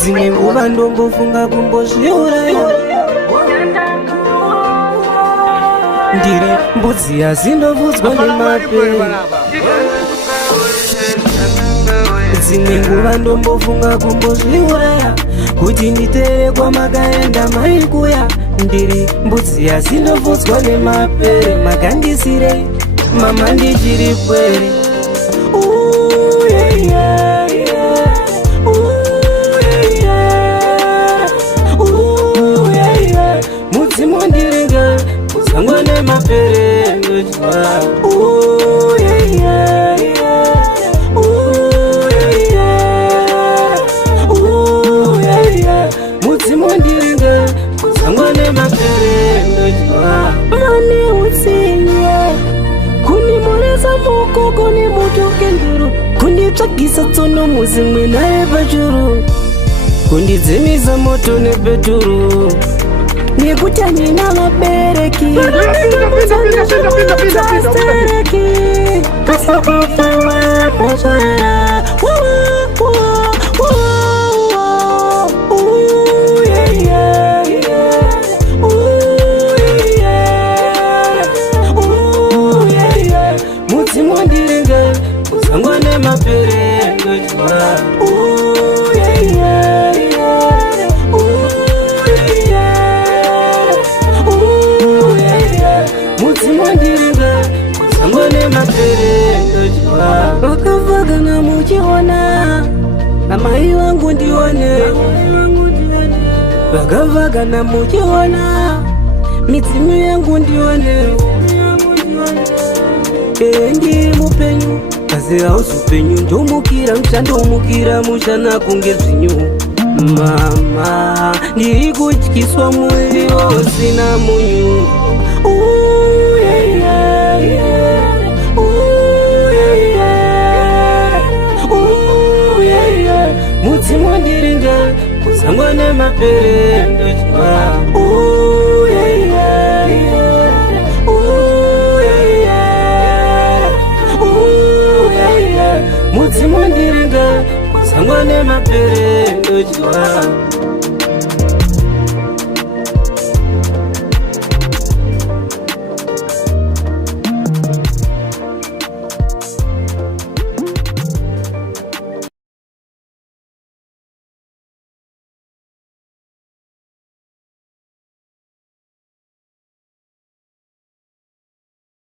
dzimwe nguva ndombofunga kumbozviuraya. Ndiri mbudzi yazindovudzwa nemapere. Dzimwe nguva ndombofunga kumbozviuraya kuti nditere kwamakaenda maikuya. Ndiri mbudzi yazindovudzwa nemapere. Makandisirei mama ndichiri pwere. Mudzimu ndiringa kusangwa nemapere ndotya. Mudzimu ndiringa kusangwa nemapere ndotya. Mani utsinye kunimoresa mukoko nemutoke nduru, kunditsvagisa tsono muzimwe naye pachuru, kundidzimisa moto nepeturu, nekuti handina vabereki kasakufama mashara. Mudzimu ndiringa kusangwa nemapere ndotya. Mudzimu ndiringa kusangwa nemapere ndotya. Vakavagana muchiona namai vangu ndione, vakavagana muchiona midzimu yangu ndione. Ndiri mupenyu asi hausi upenyu, ndomukira muchandomukira muchana kunge zvinyu. Mama ndiri kudyiswa muviri usina munyu. Mudzimu ndiringa kusangwa nemapere ndotya. Mudzimu ndiringa kusangwa nemapere ndotya.